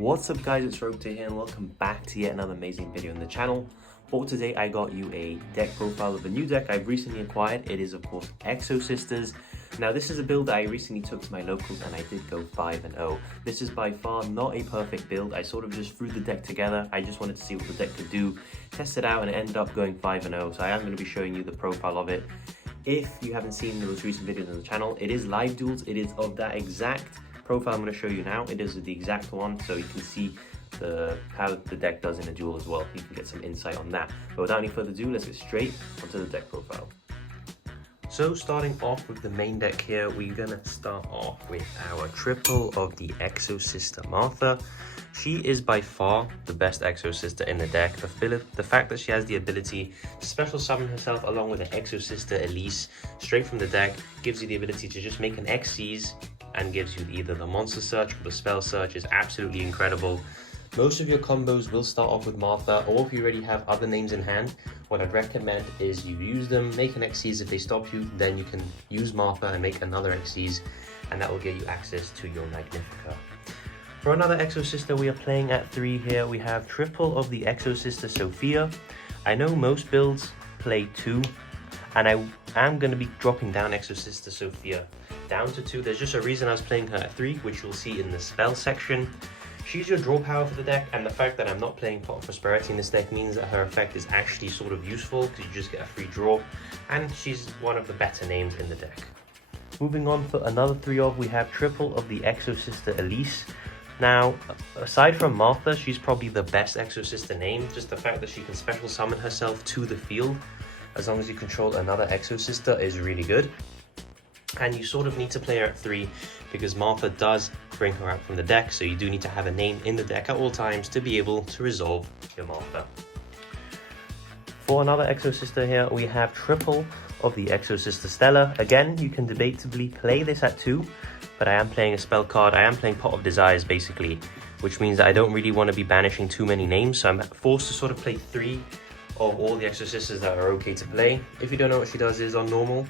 What's up guys, it's YuGiOh here and welcome back to yet another amazing video on the channel. For today I got you a deck profile of a new deck I've recently acquired. It is of course Exosisters. Now this is a build that I recently took to my locals and I did go 5-0. This is by far not a perfect build. I sort of just threw the deck together. I just wanted to see what the deck could do, test it out, and it ended up going 5-0. So I am going to be showing you the profile of it. If you haven't seen the most recent videos on the channel, it is live duels. It is of that exact profile I'm going to show you now. It is the exact one, so you can see how the deck does in a duel as well. You can get some insight on that. But without any further ado, let's get straight onto the deck profile. So starting off with the main deck here, we're going to start off with our triple of the Exosister Martha. She is by far the best Exosister in the deck. The fact that she has the ability to special summon herself along with an Exosister Elise straight from the deck gives you the ability to just make an Xyz and gives you either the monster search or the spell search is absolutely incredible. Most of your combos will start off with Martha, or if you already have other names in hand, what I'd recommend is you use them, make an Xyz. If they stop you, then you can use Martha and make another Xyz, and that will get you access to your Magnifica. For another Exosister, we are playing at 3 here. We have triple of the Exosister Sophia. I know most builds play 2, and I am going to be dropping down Exosister Sophia down to 2. There's just a reason I was playing her at 3, which you'll see in the spell section. She's your draw power for the deck, and the fact that I'm not playing Pot of Prosperity in this deck means that her effect is actually sort of useful because you just get a free draw, and she's one of the better names in the deck. Moving on for another 3 of, we have triple of the Exosister Elise. Now, aside from Martha, she's probably the best Exosister name. Just the fact that she can special summon herself to the field, as long as you control another Exosister, is really good. And you sort of need to play her at 3 because Martha does bring her out from the deck, so you do need to have a name in the deck at all times to be able to resolve your Martha. For another Exosister here, we have triple of the Exosister Stella. Again, you can debatably play this at 2, but I am playing a spell card. I am playing Pot of Desires basically, which means that I don't really want to be banishing too many names, so I'm forced to sort of play 3 of all the Exosisters that are okay to play. If you don't know what she does is on normal,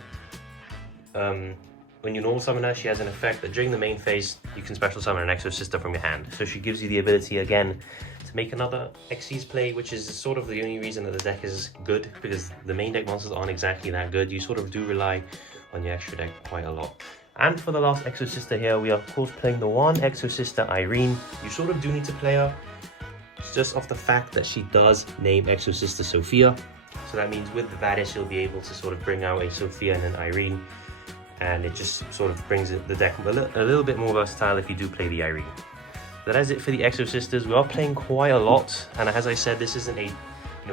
when you normal summon her, she has an effect that during the main phase, you can special summon an Exosister from your hand. So she gives you the ability again to make another Xyz play, which is sort of the only reason that the deck is good, because the main deck monsters aren't exactly that good. You sort of do rely on your extra deck quite a lot. And for the last Exosister here, we are of course playing the one Exosister Irene. You sort of do need to play her, just off the fact that she does name Exosister Sophia. So that means with the Vadis, you'll be able to sort of bring out a Sophia and an Irene, and it just sort of brings the deck a little bit more versatile if you do play the Irene. That is it for the Exosisters. We are playing quite a lot, and as I said, this isn't a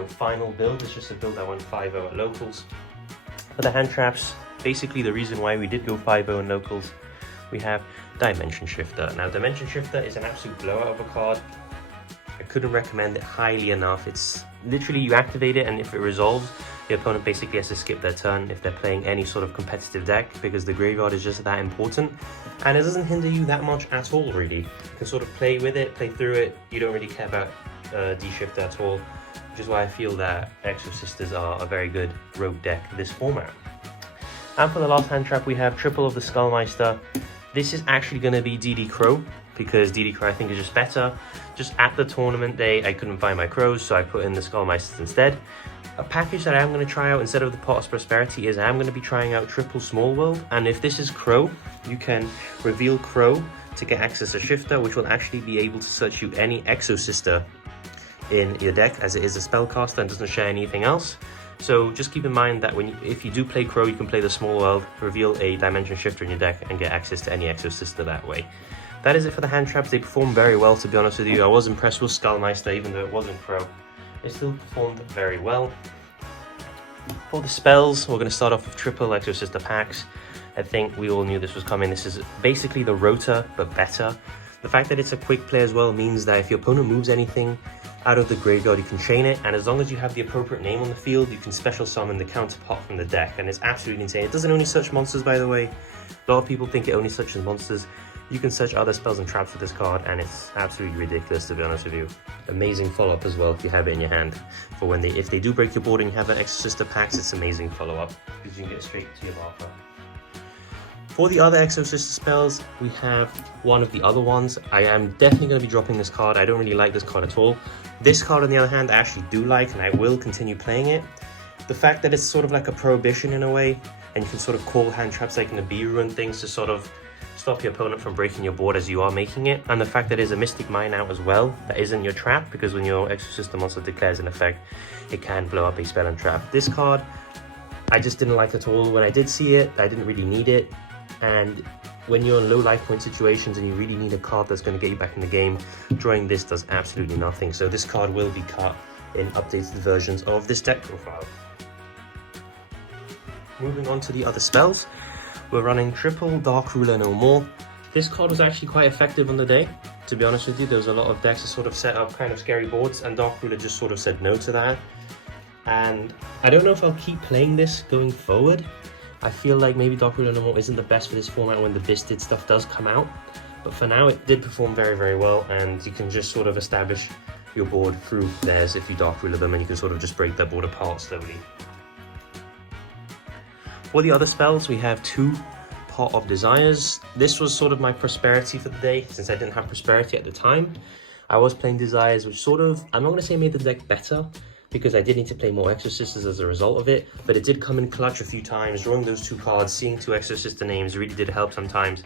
final build. It's just a build that went 5-0 at locals. For the hand traps, basically the reason why we did go 5-0 in locals, we have Dimension Shifter. Now, Dimension Shifter is an absolute blowout of a card. I couldn't recommend it highly enough. It's literally you activate it, and if it resolves, the opponent basically has to skip their turn if they're playing any sort of competitive deck, because the graveyard is just that important, and it doesn't hinder you that much at all really. You can sort of play with it, play through it. You don't really care about D-Shifter at all, which is why I feel that Exosisters are a very good rogue deck this format. And for the last hand trap, we have triple of the Skullmeister. This is actually going to be DD Crow, because DD Crow I think is just better. Just at the tournament day, I couldn't find my Crows, so I put in the Skullmeisters instead. A package that I am going to try out instead of the Pot of Prosperity is I am going to be trying out triple Small World, and if this is Crow, you can reveal Crow to get access to Shifter, which will actually be able to search you any Exosister in your deck, as it is a spellcaster and doesn't share anything else. So just keep in mind that if you do play Crow, you can play the Small World, reveal a Dimension Shifter in your deck, and get access to any Exosister that way. That is it for the hand traps. They perform very well, to be honest with you. I was impressed with Skullmeister, even though it wasn't Crow. It still performed very well. For the spells, we're going to start off with triple Exosister packs. I think we all knew this was coming. This is basically the Rota, but better. The fact that it's a quick play as well means that if your opponent moves anything out of the graveyard, you can chain it, and as long as you have the appropriate name on the field, you can special summon the counterpart from the deck, and it's absolutely insane. It doesn't only search monsters, by the way. A lot of people think it only searches monsters. You can search other spells and traps with this card, and it's absolutely ridiculous, to be honest with you. Amazing follow-up as well if you have it in your hand. For if they do break your board and you have an Exosister packs, it's amazing follow-up, because you can get straight to your Martha. For the other Exosister spells, we have one of the other ones. I am definitely going to be dropping this card. I don't really like this card at all. This card, on the other hand, I actually do like, and I will continue playing it. The fact that it's sort of like a prohibition in a way, and you can sort of call hand traps like Nibiru and things to sort of stop your opponent from breaking your board as you are making it. And the fact that there's a Mystic Mine out as well, that isn't your trap, because when your Exosister monster declares an effect, it can blow up a spell and trap. This card, I just didn't like at all. When I did see it, I didn't really need it. And when you're in low life point situations and you really need a card that's going to get you back in the game, drawing this does absolutely nothing. So this card will be cut in updated versions of this deck profile. Moving on to the other spells, we're running triple Dark Ruler No More. This card was actually quite effective on the day, to be honest with you. There was a lot of decks that sort of set up kind of scary boards, and Dark Ruler just sort of said no to that. And I don't know if I'll keep playing this going forward. I feel like maybe Dark Ruler No More isn't the best for this format when the Bisted stuff does come out. But for now, it did perform very, very well, and you can just sort of establish your board through theirs if you Dark Ruler them, and you can sort of just break their board apart slowly. For the other spells, we have two Pot of Desires. This was sort of my prosperity for the day, since I didn't have prosperity at the time. I was playing Desires, which sort of, I'm not going to say made the deck better, because I did need to play more Exosisters as a result of it, but it did come in clutch a few times. Drawing those two cards, seeing two Exosister names really did help sometimes.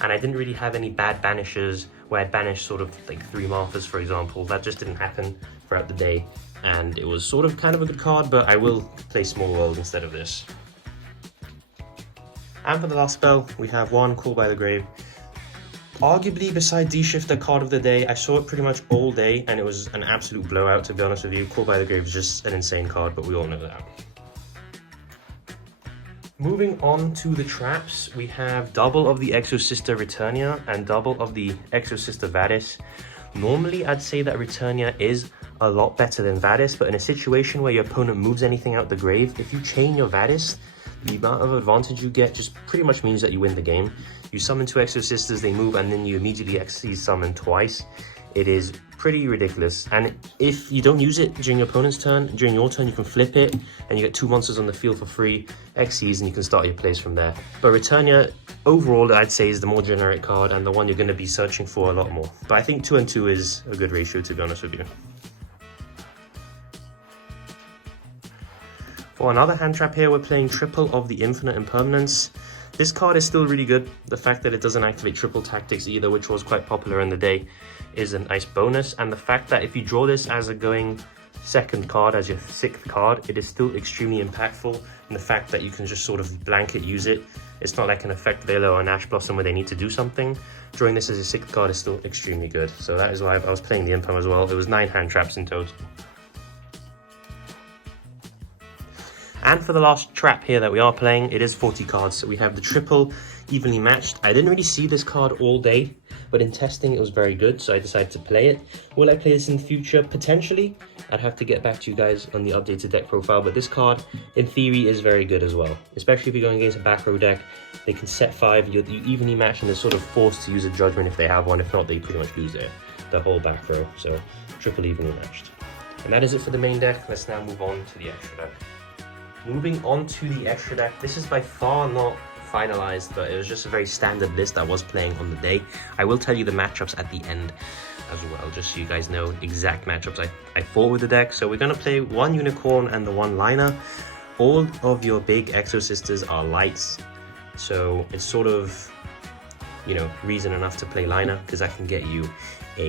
And I didn't really have any bad banishes where I'd banish sort of like 3 Marthas, for example. That just didn't happen throughout the day, and it was sort of kind of a good card, but I will play Small World instead of this. And for the last spell, we have one Call by the Grave. Arguably, beside D-Shifter card of the day, I saw it pretty much all day, and it was an absolute blowout, to be honest with you. Call by the Grave is just an insane card, but we all know that. Moving on to the traps, we have double of the Exosister Returnia and double of the Exosister Vadis. Normally, I'd say that Returnia is a lot better than Vadis, but in a situation where your opponent moves anything out the grave, if you chain your Vadis, the amount of advantage you get just pretty much means that you win the game. You summon 2 Exosisters, they move, and then you immediately Xyz summon twice. It is pretty ridiculous. And if you don't use it during your opponent's turn, during your turn you can flip it, and you get 2 monsters on the field for free, Xyz, and you can start your plays from there. But Returnia, overall, I'd say is the more generic card, and the one you're going to be searching for a lot more. But I think 2 and 2 is a good ratio, to be honest with you. For another hand trap here, we're playing triple of the Infinite Impermanence. This card is still really good. The fact that it doesn't activate triple tactics either, which was quite popular in the day, is a nice bonus. And the fact that if you draw this as a going second card, as your 6th card, it is still extremely impactful. And the fact that you can just sort of blanket use it, it's not like an Effect Veiler or an Ash Blossom where they need to do something. Drawing this as your 6th card is still extremely good. So that is why I was playing the Imperm as well. It was 9 hand traps in total. And for the last trap here that we are playing, it is 40 cards. So we have the triple evenly matched. I didn't really see this card all day, but in testing it was very good, so I decided to play it. Will I play this in the future? Potentially. I'd have to get back to you guys on the updated deck profile, but this card, in theory, is very good as well. Especially if you're going against a back row deck, they can set 5, you evenly match, and they're sort of forced to use a Judgment if they have one. If not, they pretty much lose the whole back row. So triple evenly matched. And that is it for the main deck. Let's now move on to the extra deck. Moving on to the extra deck, this is by far not finalized, but it was just a very standard list I was playing on the day. I will tell you the matchups at the end as well, just so you guys know exact matchups I fought with the deck. So we're going to play 1 Unicorn and the 1 Liner. All of your big Exosisters are lights, so it's sort of, you know, reason enough to play Liner, because I can get you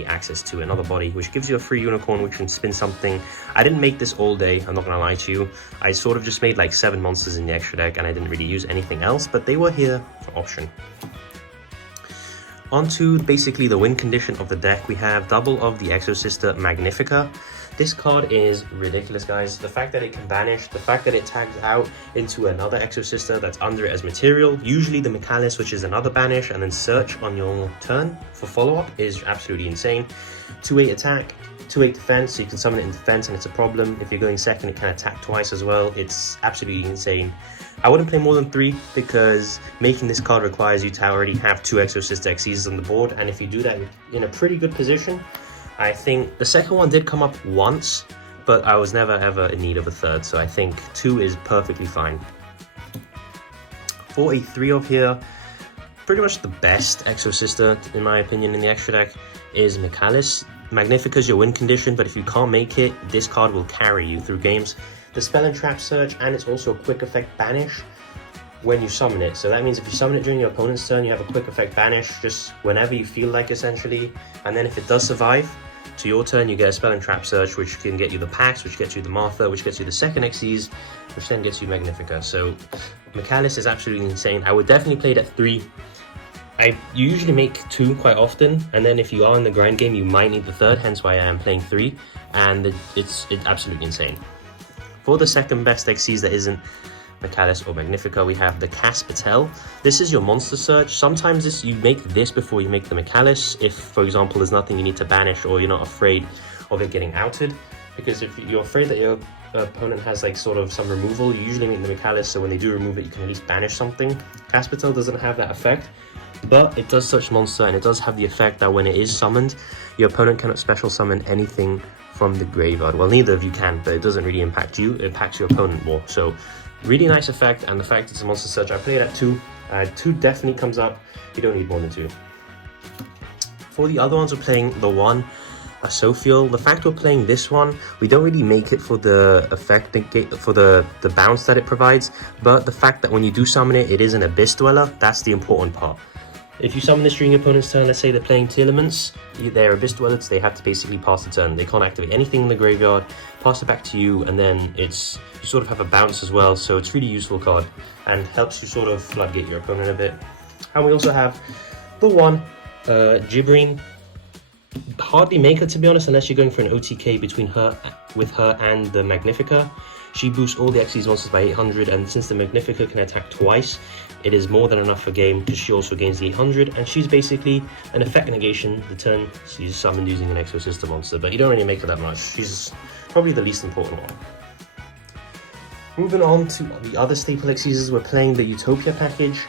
access to another body, which gives you a free Unicorn, which can spin something. I didn't make this all day, I'm not gonna lie to you. I sort of just made like 7 monsters in the extra deck, and I didn't really use anything else, but they were here for option. On to basically the win condition of the deck, we have double of the Exosister Magnifica. This card is ridiculous, guys. The fact that it can banish, the fact that it tags out into another Exosister that's under it as material, usually the Mechalist, which is another banish, and then search on your turn for follow-up, is absolutely insane. 2/8 attack, 2/8 defense, so you can summon it in defense and it's a problem. If you're going second, it can attack twice as well. It's absolutely insane. I wouldn't play more than 3 because making this card requires you to already have 2 Exosister Xyzs on the board, and if you do that in a pretty good position, I think the second one did come up once, but I was never ever in need of a third, so I think 2 is perfectly fine. For a 3 of here, pretty much the best Exosister, in my opinion, in the extra deck is Michaelis. Magnifica is your win condition, but if you can't make it, this card will carry you through games. The Spell and Trap Search, and it's also a quick effect banish when you summon it. So that means if you summon it during your opponent's turn, you have a quick effect banish just whenever you feel like, essentially. And then if it does survive to your turn, you get a Spell and Trap Search, which can get you the Pax, which gets you the Martha, which gets you the second Xyz, which then gets you Magnifica. So Michaelis is absolutely insane. I would definitely play it at 3. You usually make 2 quite often, and then if you are in the grind game, you might need the 3rd, hence why I am playing 3, and it's absolutely insane. For the second best Xyz that isn't Michaelis or Magnifica, we have the Caspatel. This is your monster search. Sometimes you make this before you make the Michaelis, if, for example, there's nothing you need to banish or you're not afraid of it getting outed. Because if you're afraid that your opponent has like sort of some removal, you usually make the Michaelis, so when they do remove it, you can at least banish something. Caspatel doesn't have that effect, but it does search monster, and it does have the effect that when it is summoned, your opponent cannot special summon anything from the graveyard. Well, neither of you can, but it doesn't really impact you, it impacts your opponent more. So really nice effect, and the fact it's a monster search, I play it at 2. 2 definitely comes up, you don't need more than 2. For the other ones, we're playing the one, Sophiel. The fact we're playing this one, we don't really make it for the effect, for the bounce that it provides, but the fact that when you do summon it, it is an Abyss Dweller, that's the important part. If you summon this during your opponent's turn, let's say they're playing two elements, they're Abyss Dwellers, they have to basically pass the turn. They can't activate anything in the graveyard, pass it back to you, and then you sort of have a bounce as well, so it's a really useful card and helps you sort of floodgate your opponent a bit. And we also have the one, Gibberine. Hardly make her, to be honest, unless you're going for an OTK with her and the Magnifica. She boosts all the Xyz monsters by 800, and since the Magnifica can attack twice, it is more than enough for game because she also gains the 800, and she's basically an effect negation the turn she's summoned using an Exosister monster, but you don't really make her that much. She's probably the least important one. Moving on to the other staple Xyzs, we're playing the Utopia package.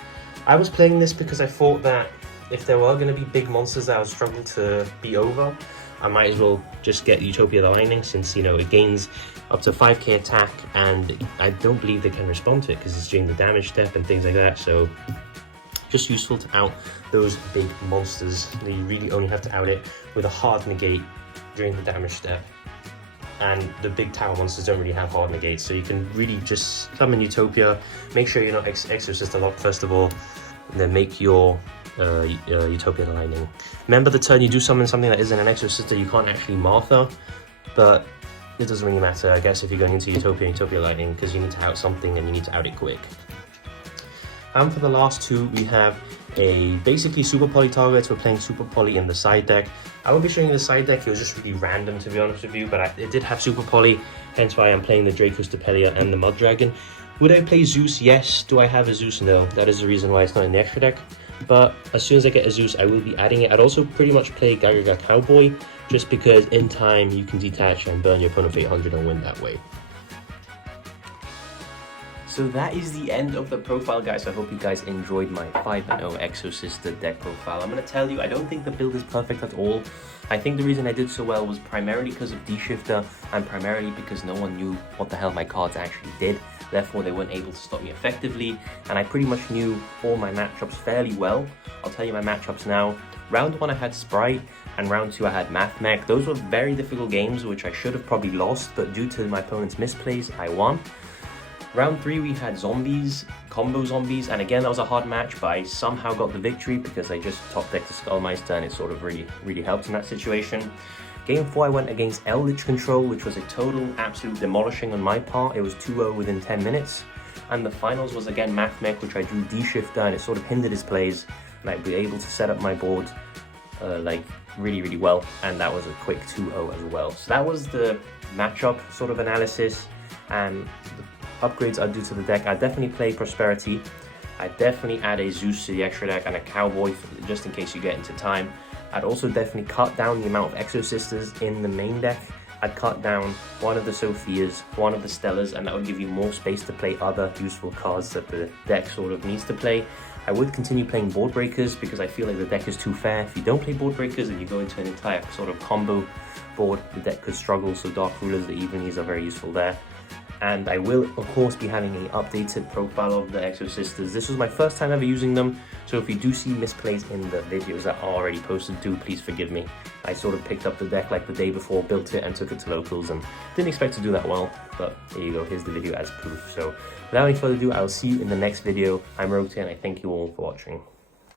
I was playing this because I thought that if there were going to be big monsters that I would struggle to beat over, I might as well just get Utopia the Lightning, since, you know, it gains up to 5k attack, and I don't believe they can respond to it because it's during the damage step and things like that, so just useful to out those big monsters. You really only have to out it with a hard negate during the damage step, and the big tower monsters don't really have hard negates, so you can really just summon Utopia, make sure you're not Exosister locked first of all, and then make your Utopia the Lightning. Remember, the turn you do summon something that isn't an Exosister, you can't actually Martha, but it doesn't really matter, I guess, if you're going into Utopia Lightning, because you need to out something and you need to out it quick. And for the last two, we have a basically Super Poly target. We're playing Super Poly in the side deck. I won't be showing you the side deck, it was just really random, to be honest with you, but it did have Super Poly, hence why I'm playing the Draco Stapelia and the Mud Dragon. Would I play Zeus? Yes. Do I have a Zeus? No. That is the reason why it's not in the extra deck. But as soon as I get a Zeus, I will be adding it. I'd also pretty much play Gagaga Cowboy, just because in time you can detach and burn your opponent for 800 and win that way. So that is the end of the profile, guys. I hope you guys enjoyed my 5-0 Exosister deck profile. I'm going to tell you, I don't think the build is perfect at all. I think the reason I did so well was primarily because of D-Shifter, and primarily because no one knew what the hell my cards actually did. Therefore, they weren't able to stop me effectively, and I pretty much knew all my matchups fairly well. I'll tell you my matchups now. Round 1 I had Sprite, and round 2 I had Math Mech. Those were very difficult games, which I should have probably lost, but due to my opponent's misplays, I won. Round 3 we had Zombies, Combo Zombies, and again that was a hard match, but I somehow got the victory because I just top decked the Skullmeister, and it sort of really helped in that situation. Game 4 I went against Eldritch Control, which was a total absolute demolishing on my part. It was 2-0 within 10 minutes. And the finals was again Math Mech, which I drew D-Shifter, and it sort of hindered his plays, and I'd be able to set up my board like really well, and that was a quick 2-0 as well. So that was the matchup sort of analysis, and the upgrades I'd do to the deck. I'd definitely play Prosperity. I'd definitely add a Zeus to the extra deck and a Cowboy just in case you get into time. I'd also definitely cut down the amount of Exosisters in the main deck. I'd cut down one of the Sophias, one of the Stellas, and that would give you more space to play other useful cards that the deck sort of needs to play. I would continue playing Board Breakers because I feel like the deck is too fair. If you don't play Board Breakers and you go into an entire sort of combo board, the deck could struggle, so Dark Rulers, the Evenies are very useful there. And I will, of course, be having an updated profile of the Exosisters. This was my first time ever using them, So if you do see misplays in the videos that are already posted, do please forgive me. I sort of picked up the deck like the day before, built it and took it to locals, and didn't expect to do that well, but here you go, here's the video as proof. So without any further ado, I will see you in the next video. I'm Rota and I thank you all for watching.